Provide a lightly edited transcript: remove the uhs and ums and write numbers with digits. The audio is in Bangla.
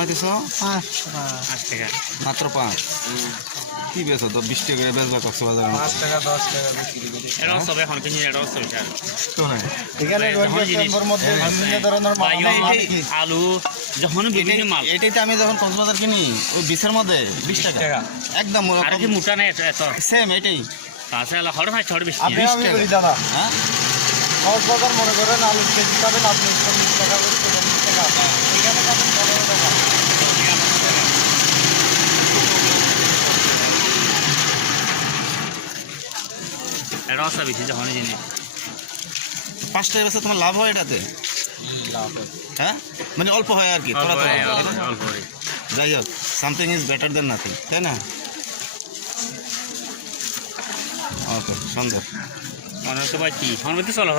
বানাইতেছ? 5 টাকা মাত্র 5। কি বেচো তো 20 টাকা করে বেচবা কক্সবাজারে? 5 টাকা 10 টাকা বিক্রি করি। এটাও সবে এখন কিনি, এটাও সবে তো নাই এখানে রোজের মধ্যে বিভিন্ন ধরনের মাল আলু যখন বিভিন্ন মাল। এটাই তো আমি যখন কক্সবাজার কিনি ওই 20 মধ্যে 20 টাকা একদম আর কি মোটা নাই এত সেম এটাই। তাছাড়া হড় ভাই ছড় বেশি। আপনি আমি করি দাদা, হ্যাঁ কক্সবাজার মনে করেন আলু কেজি পাবেন আপনি 40 টাকা করে 40 টাকা, এখানে পাবেন 15 টাকা। এটাও সব বেশি যখন জিনিস 5 টাকা বেচে তোমার লাভ হয় এটাতে? হ্যাঁ মানে অল্প হয় আর কি, তোরা তো অল্প করে। যাই হোক, something is better then nothing, তাই না? ওকে, সুন্দর। মনে হচ্ছে ভাই কি মনে হচ্ছে চলো